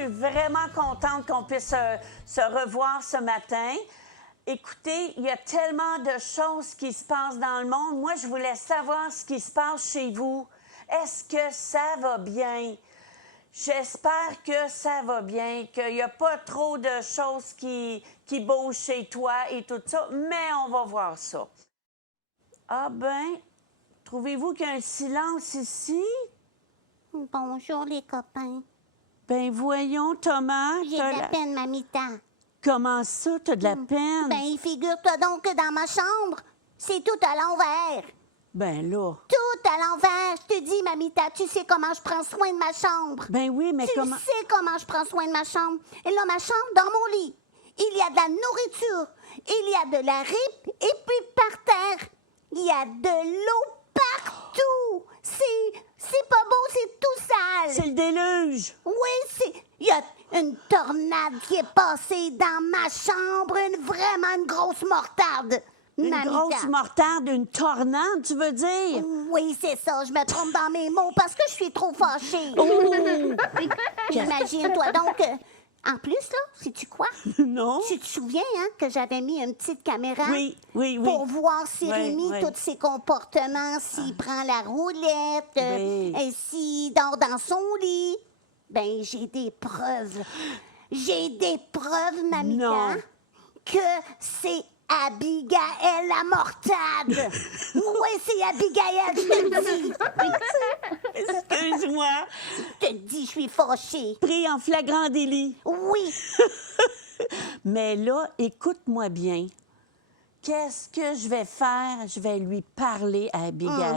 suis vraiment contente qu'on puisse se revoir ce matin. Écoutez, il y a tellement de choses qui se passent dans le monde. Moi, je voulais savoir ce qui se passe chez vous. Est-ce que ça va bien? J'espère que ça va bien, qu'il n'y a pas trop de choses qui bougent chez toi et tout ça, mais on va voir ça. Ah ben, trouvez-vous qu'il y a un silence ici? Bonjour, les copains. Ben voyons, Thomas. J'ai de la peine, mamita. Comment ça, t'as de la peine? Ben, figure-toi donc que dans ma chambre, c'est tout à l'envers. Ben là. Tout à l'envers. Je te dis, mamita, tu sais comment je prends soin de ma chambre. Ben oui, mais Tu comment... sais comment je prends soin de ma chambre. Et là, ma chambre, dans mon lit, il y a de la nourriture, il y a de la ripe, et puis par terre, il y a de l'eau partout. C'est pas beau, c'est tout sale. C'est le déluge. Oui, il y a une tornade qui est passée dans ma chambre, vraiment une grosse mortarde. Une mamita. grosse mortarde, une tornade, tu veux dire? Oui, c'est ça, je me trompe dans mes mots parce que je suis trop fâchée. Oh! Imagine-toi donc, en plus, là, sais-tu quoi? Non? Tu te souviens, hein, que j'avais mis une petite caméra Oui, oui, oui. pour voir si Oui, Rémi, oui. tous ses comportements, s'il prend la roulette, Oui. et s'il dort dans son lit. Ben, j'ai des preuves. J'ai des preuves, mamita, Non. que c'est Abigail la mortade. Oui, c'est Abigail, je te le dis. Excuse-moi. Je te le dis, je suis fâchée. Pris en flagrant délit. Oui. Mais là, écoute-moi bien. Qu'est-ce que je vais faire? Je vais lui parler à Abigail.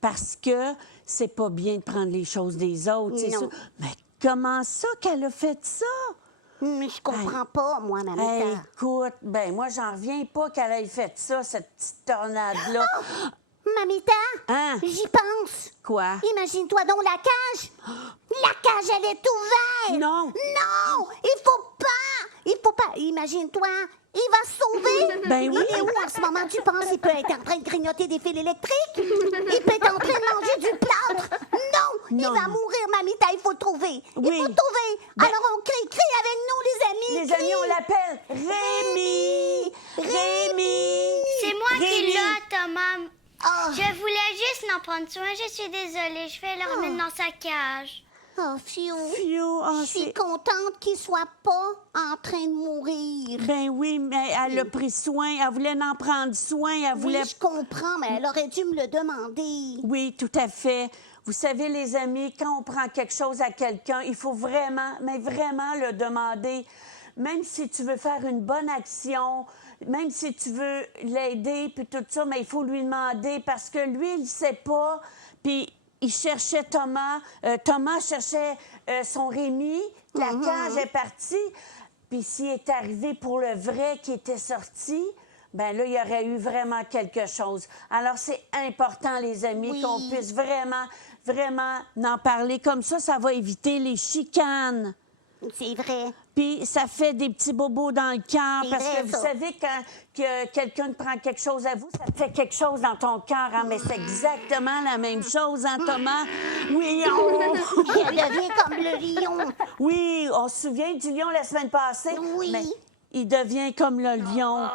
Parce que c'est pas bien de prendre les choses des autres, c'est Non. ça. Mais comment ça qu'elle a fait ça? Mais je comprends pas, moi, mamita. Hey, écoute, ben moi, j'en reviens pas qu'elle ait fait ça, cette petite tornade-là. Mamita, Hein? j'y pense. Quoi? Imagine-toi donc la cage. La cage, elle est ouverte. Non. Non, il faut pas. Il faut pas. Imagine-toi, il va se sauver. Ben oui. Il est où en ce moment, tu penses? Il peut être en train de grignoter des fils électriques. Il peut être en train de manger du plâtre. Non, il Non. va mourir, mamita. Il faut le trouver. Il Oui. faut le trouver. Ben- Alors on crie avec nous, les amis. Les amis, on l'appelle Rémi! Rémi! C'est moi qui Rémi! l'ai, Thomas. Oh, Je voulais juste en prendre soin. Je suis désolée. Je vais le remettre dans sa cage. oh, Fiou. Fiou, oh, Je suis c'est... contente qu'il soit pas en train de mourir. Ben oui, mais elle a pris soin, elle voulait en prendre soin, elle voulait... Oui, je comprends, mais elle aurait dû me le demander. Oui, tout à fait. Vous savez, les amis, quand on prend quelque chose à quelqu'un, il faut vraiment, mais vraiment le demander. Même si tu veux faire une bonne action, même si tu veux l'aider, puis tout ça, mais il faut lui demander parce que lui, il ne sait pas. Puis il cherchait Thomas. Thomas cherchait son Rémi. La cage est partie. Puis s'il est arrivé pour le vrai qui était sorti, ben là, il y aurait eu vraiment quelque chose. Alors, c'est important, les amis, Oui. qu'on puisse vraiment, vraiment en parler. Comme ça va éviter les chicanes. C'est vrai. Puis ça fait des petits bobos dans le cœur. C'est Parce vrai, que vous ça. savez, quand que quelqu'un prend quelque chose à vous, ça te fait quelque chose dans ton cœur. Hein? Mais c'est exactement la même chose, hein, Thomas? Oui, Je deviens comme le lion. oui, on se souvient du lion la semaine passée? Oui. Mais il devient comme le lion.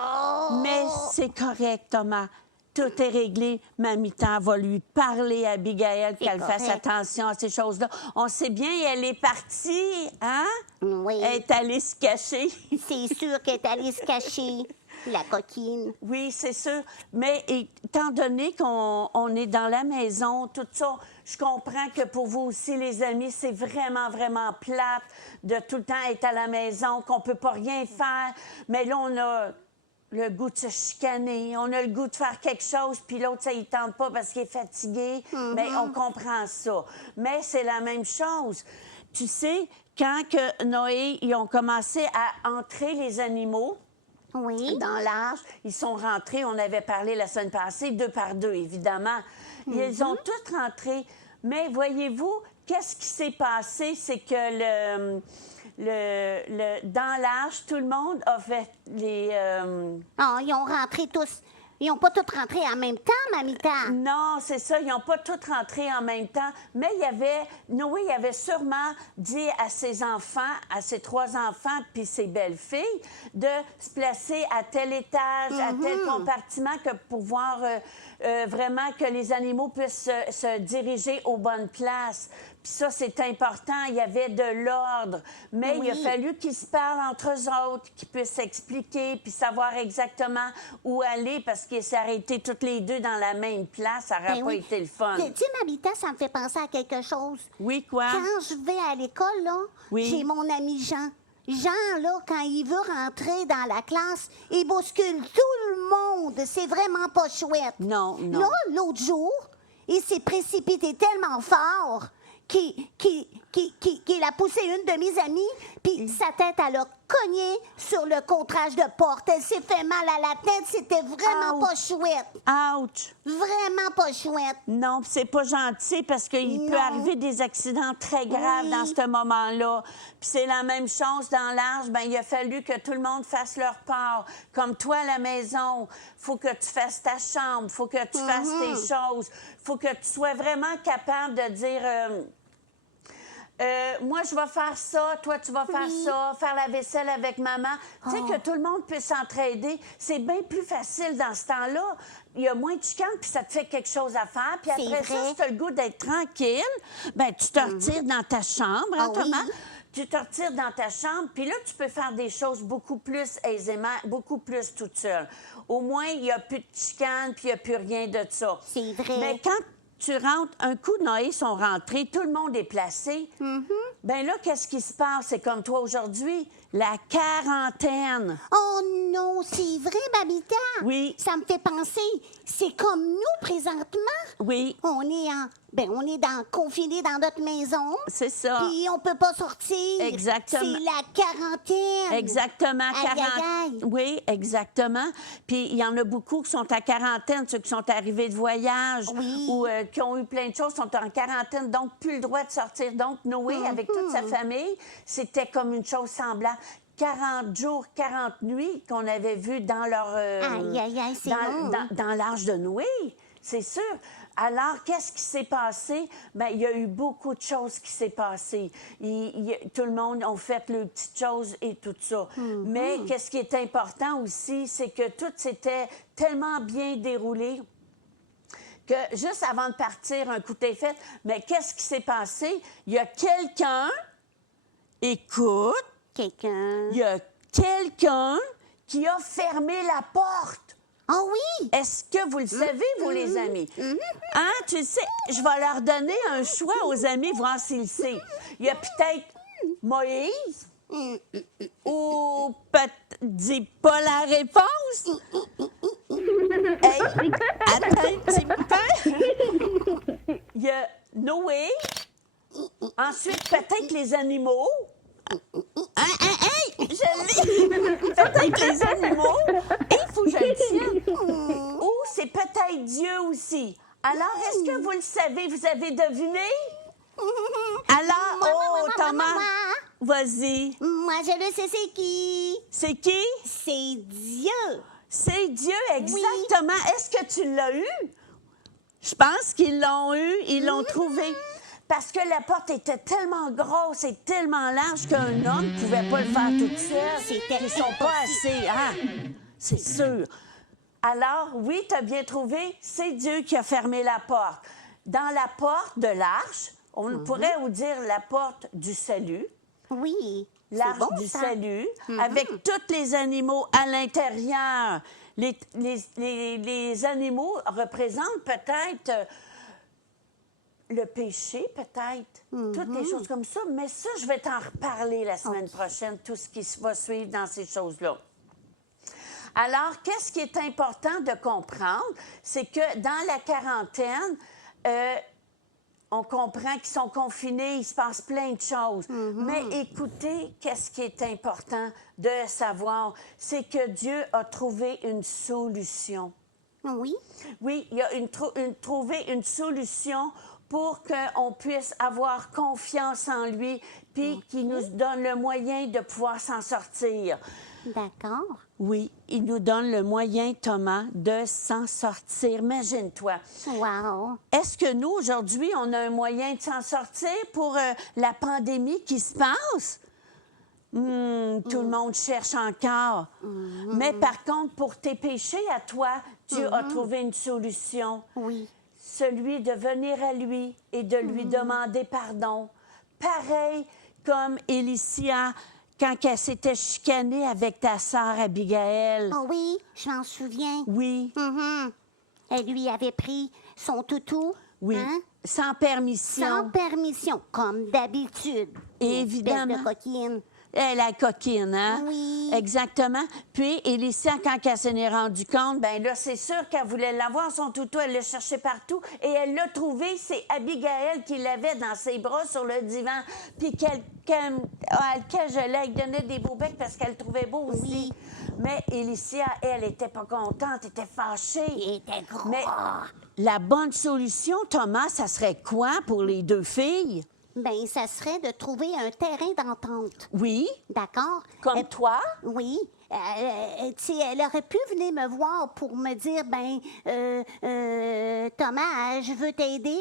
Mais c'est correct, Thomas. Tout est réglé. Mamita va lui parler à Abigail qu'elle fasse correct. attention à ces choses-là. On sait bien, elle est partie, hein? Oui. Elle est allée se cacher. C'est sûr qu'elle est allée se cacher, la coquine. Oui, c'est sûr. Mais étant donné qu'on est dans la maison, tout ça, je comprends que pour vous aussi, les amis, c'est vraiment, vraiment plate de tout le temps être à la maison, qu'on peut pas rien faire. Mais là, on a le goût de se chicaner, on a le goût de faire quelque chose, puis l'autre, ça ne tente pas parce qu'il est fatigué. Mais on comprend ça. Mais c'est la même chose. Tu sais, quand que Noé, ils ont commencé à entrer les animaux, Oui. dans l'arche. Ils sont rentrés, on avait parlé la semaine passée, 2 par 2, évidemment. Ils ont tous rentré. Mais voyez-vous, qu'est-ce qui s'est passé? C'est que dans l'arche, tout le monde a fait les... Ah, ils ont rentré tous Ils n'ont pas tous rentré en même temps, mamita. Non, c'est ça. Ils n'ont pas tous rentré en même temps. Mais Noé avait sûrement dit à ses enfants, à ses 3 enfants puis ses belles-filles, de se placer à tel étage, à tel compartiment, pour voir vraiment que les animaux puissent se diriger aux bonnes places. Puis ça, c'est important. Il y avait de l'ordre. Mais il a fallu qu'ils se parlent entre eux autres, qu'ils puissent s'expliquer puis savoir exactement où aller parce qu'ils s'est arrêtés toutes les deux dans la même place. Ça n'aurait pas été le fun. Tu sais, mamita, ça me fait penser à quelque chose. Oui, quoi? Quand je vais à l'école, là, j'ai mon ami Jean. Jean, là, quand il veut rentrer dans la classe, il bouscule tout le monde. C'est vraiment pas chouette. Non. Là, l'autre jour, il s'est précipité tellement fort qu'il a poussé une de mes amies, puis sa tête, elle a cogné sur le contrage de porte. Elle s'est fait mal à la tête. C'était vraiment pas chouette. Ouch! Vraiment pas chouette. Non, c'est pas gentil parce qu'il peut arriver des accidents très graves dans ce moment-là. Puis c'est la même chose dans l'âge. Bien, il a fallu que tout le monde fasse leur part. Comme toi à la maison, faut que tu fasses ta chambre, faut que tu fasses tes choses, faut que tu sois vraiment capable de dire... moi, je vais faire ça, toi, tu vas faire ça, faire la vaisselle avec maman. Tu sais, que tout le monde puisse s'entraider, c'est bien plus facile dans ce temps-là. Il y a moins de chicanes, puis ça te fait quelque chose à faire. Puis après ça, si tu as le goût d'être tranquille, bien, tu te retires dans ta chambre, hein, Thomas? Tu te retires dans ta chambre, puis là, tu peux faire des choses beaucoup plus aisément, beaucoup plus toute seule. Au moins, il n'y a plus de chicanes, puis il n'y a plus rien de ça. C'est vrai. Mais quand tu rentres, un coup, Noé sont rentrés, tout le monde est placé. Bien là, qu'est-ce qui se passe? C'est comme toi aujourd'hui, la quarantaine. Oh non, c'est vrai, mamita. Oui. Ça me fait penser, c'est comme nous présentement. Oui, On est confinés dans notre maison. c'est ça. Puis on peut pas sortir. Exactement. C'est la quarantaine. Exactement. Aïe, aïe, aïe. Oui, exactement. Puis il y en a beaucoup qui sont à quarantaine, ceux qui sont arrivés de voyage ou qui ont eu plein de choses, sont en quarantaine, donc plus le droit de sortir. Donc Noé, avec toute sa famille, c'était comme une chose semblable. 40 jours, 40 nuits qu'on avait vu dans leur... Aïe, aïe, aïe, c'est long. dans l'âge de Noé, c'est sûr. Alors, qu'est-ce qui s'est passé? Bien, il y a eu beaucoup de choses qui s'est passées. Tout le monde a fait leurs petites choses et tout ça. Mais qu'est-ce qui est important aussi, c'est que tout s'était tellement bien déroulé que juste avant de partir, un coup d'est fait. Mais qu'est-ce qui s'est passé? Il y a quelqu'un, écoute, Quelqu'un. il y a quelqu'un qui a fermé la porte. Ah oui? Est-ce que vous le savez, vous, les amis? Hein, tu sais, je vais leur donner un choix aux amis, voir s'ils le savent. Il y a peut-être Moïse ou dis pas la réponse. Hey, attends un petit peu. Il y a Noé. Ensuite, peut-être les animaux. Hey, je l'ai. Peut-être les animaux. Et il faut que je le tienne. Ou c'est peut-être Dieu aussi. Alors, est-ce que vous le savez? Vous avez deviné? Alors, Thomas, vas-y. Moi, je le sais, c'est qui? C'est qui? C'est Dieu. C'est Dieu, exactement. Est-ce que tu l'as eu? Je pense qu'ils l'ont eu, ils l'ont trouvé. Parce que la porte était tellement grosse et tellement large qu'un homme ne pouvait pas le faire tout seul. Ils ne sont pas assez, hein? C'est sûr. Alors, oui, tu as bien trouvé, c'est Dieu qui a fermé la porte. Dans la porte de l'arche, on pourrait vous dire la porte du salut. Oui. L'arche du salut, avec tous les animaux à l'intérieur. Les animaux représentent peut-être le péché, peut-être. Toutes les choses comme ça. Mais ça, je vais t'en reparler la semaine prochaine, tout ce qui va suivre dans ces choses-là. Alors, qu'est-ce qui est important de comprendre? C'est que dans la quarantaine, on comprend qu'ils sont confinés, il se passe plein de choses. Mais écoutez, qu'est-ce qui est important de savoir? C'est que Dieu a trouvé une solution. Oui? Oui, il a trouvé une solution pour qu'on puisse avoir confiance en lui, puis qu'il nous donne le moyen de pouvoir s'en sortir. D'accord. Oui. il nous donne le moyen, Thomas, de s'en sortir. Imagine-toi. Wow. Est-ce que nous, aujourd'hui, on a un moyen de s'en sortir pour la pandémie qui se passe? Tout le monde cherche encore. Mais par contre, pour tes péchés à toi, Dieu a trouvé une solution. Oui. Celui de venir à lui et de lui demander pardon. Pareil comme Élicia, quand elle s'était chicanée avec ta sœur Abigail. Oh oui, je m'en souviens. Oui, Elle lui avait pris son toutou. oui, Hein? sans permission. Sans permission, comme d'habitude. Évidemment. Espèce de coquine. La coquine, hein? Oui. Exactement. Puis, Élicia, quand elle s'en est rendue compte, ben là, c'est sûr qu'elle voulait l'avoir, son toutou, elle l'a cherché partout et elle l'a trouvé. C'est Abigail qui l'avait dans ses bras sur le divan. Puis qu'elle cagelait, elle donnait des beaux becs parce qu'elle le trouvait beau aussi. Oui. Mais Élicia, elle, était pas contente, était fâchée. Il était gros. Mais la bonne solution, Thomas, ça serait quoi pour les deux filles? Ben, ça serait de trouver un terrain d'entente. Oui, D'accord? comme toi. Oui. Tu sais, elle aurait pu venir me voir pour me dire, ben, Thomas, je veux t'aider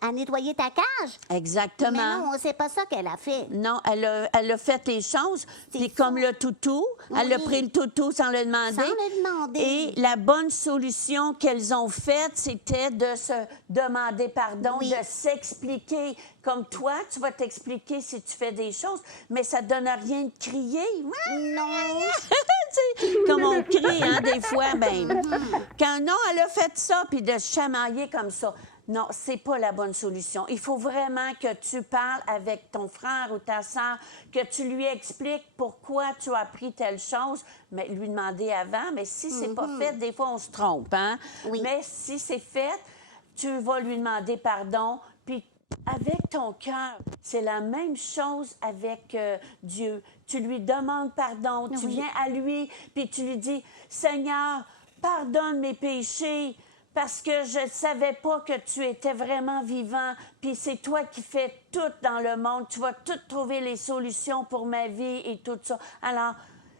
à nettoyer ta cage. Exactement. Mais non, c'est pas ça qu'elle a fait. Non, elle a fait les choses. Puis ça. comme le toutou, elle a Oui. pris le toutou sans le demander. Sans le demander. Et la bonne solution qu'elles ont faite, c'était de se demander pardon, Oui. de s'expliquer. Comme toi, tu vas t'expliquer si tu fais des choses, mais ça ne donne rien de crier. Non. Tu sais, comme on crie, hein, des fois, ben. Quand non, elle a fait ça, puis de se chamailler comme ça. Non, c'est pas la bonne solution. Il faut vraiment que tu parles avec ton frère ou ta sœur, que tu lui expliques pourquoi tu as appris telle chose, mais lui demander avant. Mais si c'est pas fait, des fois, on se trompe, hein? Oui. Mais si c'est fait, tu vas lui demander pardon, puis avec ton cœur, c'est la même chose avec Dieu. Tu lui demandes pardon, tu Oui. viens à lui, puis tu lui dis, Seigneur, pardonne mes péchés, parce que je ne savais pas que tu étais vraiment vivant, puis c'est toi qui fais tout dans le monde. Tu vas tout trouver les solutions pour ma vie et tout ça. Alors,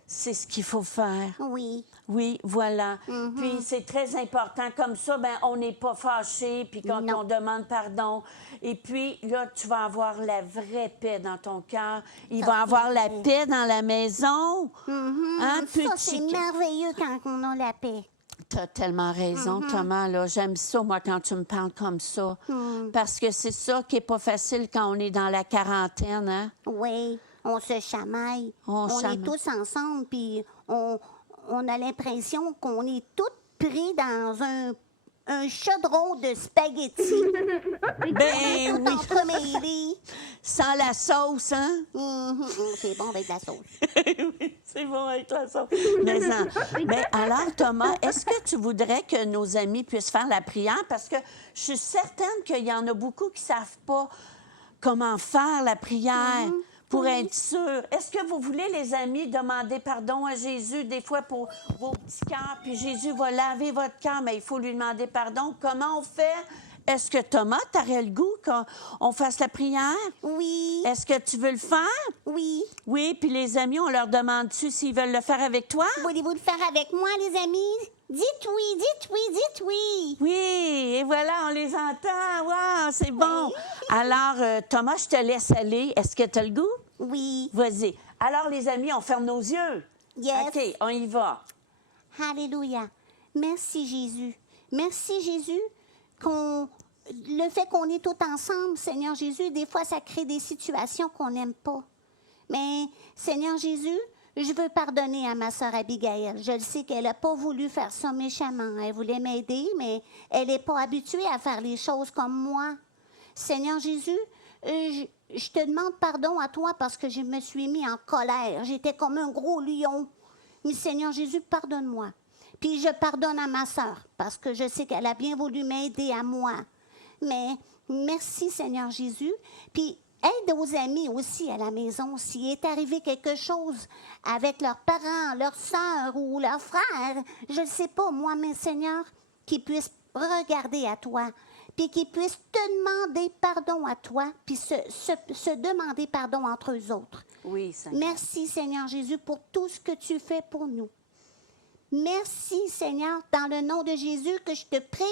c'est ce qu'il faut faire. Oui. Oui, voilà. Puis c'est très important. Comme ça, ben on n'est pas fâché, puis quand Non. on demande pardon. Et puis là, tu vas avoir la vraie paix dans ton cœur. Il va avoir la paix dans la maison. Hein? Puis Ça, c'est merveilleux quand on a la paix. tu as tellement raison, Thomas. Là, j'aime ça, moi, quand tu me parles comme ça. Parce que c'est ça qui n'est pas facile quand on est dans la quarantaine, hein? Oui, on se chamaille. On chamaille. est tous ensemble, puis on a l'impression qu'on est tous pris dans un chaudron de spaghettis. Ben Tout oui, entremêlé. sans la sauce, hein? C'est bon avec la sauce. Oui, c'est bon avec la sauce. Mais alors, Thomas, est-ce que tu voudrais que nos amis puissent faire la prière? Parce que je suis certaine qu'il y en a beaucoup qui ne savent pas comment faire la prière. Pour être sûr. Est-ce que vous voulez, les amis, demander pardon à Jésus des fois pour vos petits cœurs, puis Jésus va laver votre cœur, mais il faut lui demander pardon. Comment on fait? Est-ce que, Thomas, t'aurais le goût qu'on fasse la prière? Oui, Est-ce que tu veux le faire? oui. Oui, puis les amis, on leur demande-tu s'ils veulent le faire avec toi? Voulez-vous le faire avec moi, les amis? Dites oui, dites oui, dites oui. Oui, et voilà, on les entend. Wow, c'est bon. Alors, Thomas, je te laisse aller. Est-ce que tu as le goût? Oui. Vas-y. Alors, les amis, on ferme nos yeux. Yes. OK, on y va. Alléluia. Merci, Jésus. Merci, Jésus, le fait qu'on est tous ensemble, Seigneur Jésus, des fois, ça crée des situations qu'on n'aime pas. Mais, Seigneur Jésus, je veux pardonner à ma sœur Abigail. Je le sais qu'elle n'a pas voulu faire ça méchamment. Elle voulait m'aider, mais elle n'est pas habituée à faire les choses comme moi. Seigneur Jésus, je te demande pardon à toi parce que je me suis mis en colère. J'étais comme un gros lion. Mais Seigneur Jésus, pardonne-moi. Puis je pardonne à ma sœur parce que je sais qu'elle a bien voulu m'aider à moi. Mais merci Seigneur Jésus. Puis aide aux amis aussi à la maison. S'il est arrivé quelque chose avec leurs parents, leurs sœurs ou leurs frères, je ne sais pas, moi, mais Seigneur, qu'ils puissent regarder à toi, puis qu'ils puissent te demander pardon à toi, puis se demander pardon entre eux autres. Oui, Seigneur. Merci Seigneur Jésus pour tout ce que tu fais pour nous. Merci, Seigneur, dans le nom de Jésus que je te prie.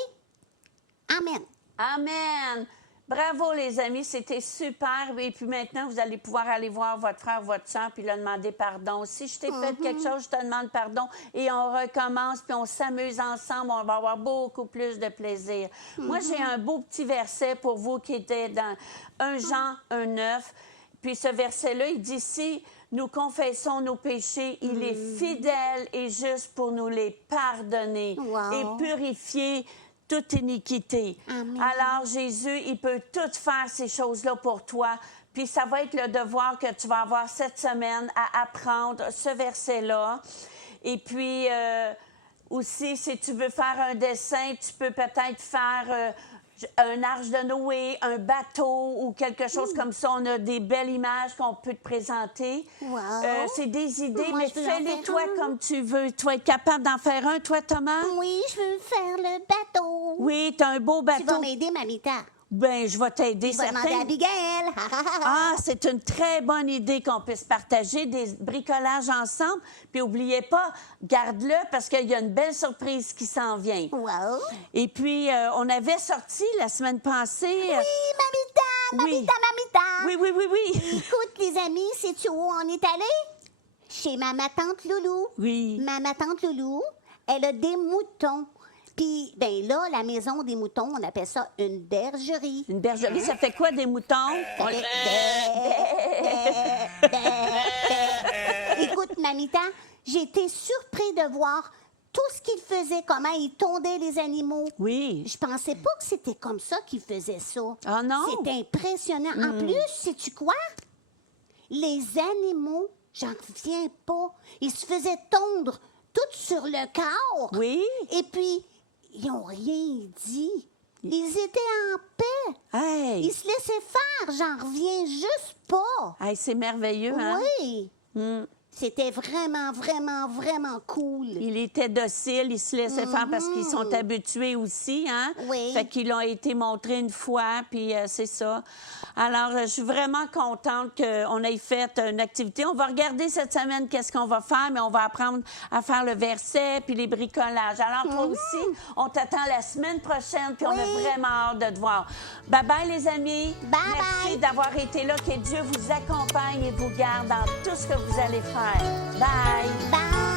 Amen. Amen. Bravo, les amis, c'était super. Et puis maintenant, vous allez pouvoir aller voir votre frère, votre soeur, puis leur demander pardon. Si je t'ai fait quelque chose, je te demande pardon. Et on recommence, puis on s'amuse ensemble. On va avoir beaucoup plus de plaisir. Moi, j'ai un beau petit verset pour vous qui était dans 1 Jean 1,9. Puis ce verset-là, il dit, si nous confessons nos péchés, il est fidèle et juste pour nous les pardonner Wow. et purifier toute iniquité. Amen. Alors, Jésus, il peut tout faire ces choses-là pour toi. Puis ça va être le devoir que tu vas avoir cette semaine à apprendre ce verset-là. Et puis, aussi, si tu veux faire un dessin, tu peux peut-être faire un arche de Noé, un bateau ou quelque chose comme ça. On a des belles images qu'on peut te présenter. Wow. C'est des idées, Moi, mais je veux en fais-les faire toi un. comme tu veux. Tu vas être capable d'en faire un, toi, Thomas? Oui, je veux faire le bateau. Oui, tu as un beau Tu vas bateau. m'aider, mamita. Ben, je vais t'aider, Je vais demander à certain. Abigail. Ah, c'est une très bonne idée qu'on puisse partager des bricolages ensemble. Puis, n'oubliez pas, garde-le parce qu'il y a une belle surprise qui s'en vient. Wow. Et puis, on avait sorti la semaine passée. Oui, mamita, Oui. mamita, mamita. Oui, oui, oui, oui. Écoute, les amis, sais-tu où on est allé? Chez ma tante Loulou. Oui. Ma tante Loulou, elle a des moutons. Puis, ben là, la maison des moutons, on appelle ça une bergerie. Une bergerie, ça fait quoi des moutons? Écoute, mamita, j'ai été surpris de voir tout ce qu'ils faisaient, comment ils tondaient les animaux. Oui. Je pensais pas que c'était comme ça qu'ils faisaient ça. Ah non? C'est impressionnant. En plus, sais-tu quoi? Les animaux, j'en reviens pas. Ils se faisaient tondre tout sur le corps. Oui. Et puis, ils n'ont rien dit. Ils étaient en paix. Hey. Ils se laissaient faire. J'en reviens juste pas. Hey, c'est merveilleux, hein? Oui. Mm. C'était vraiment, vraiment, vraiment cool. Il était docile, il se laissait faire parce qu'ils sont habitués aussi, hein? Oui. Fait qu'ils l'ont été montrés une fois, puis c'est ça. Alors, je suis vraiment contente qu'on ait fait une activité. On va regarder cette semaine qu'est-ce qu'on va faire, mais on va apprendre à faire le verset puis les bricolages. Alors, toi aussi, on t'attend la semaine prochaine, puis on a Oui. vraiment hâte de te voir. Bye-bye, les amis. Bye Merci bye. d'avoir été là. Que Dieu vous accompagne et vous garde dans tout ce que vous allez faire. Bye. Bye.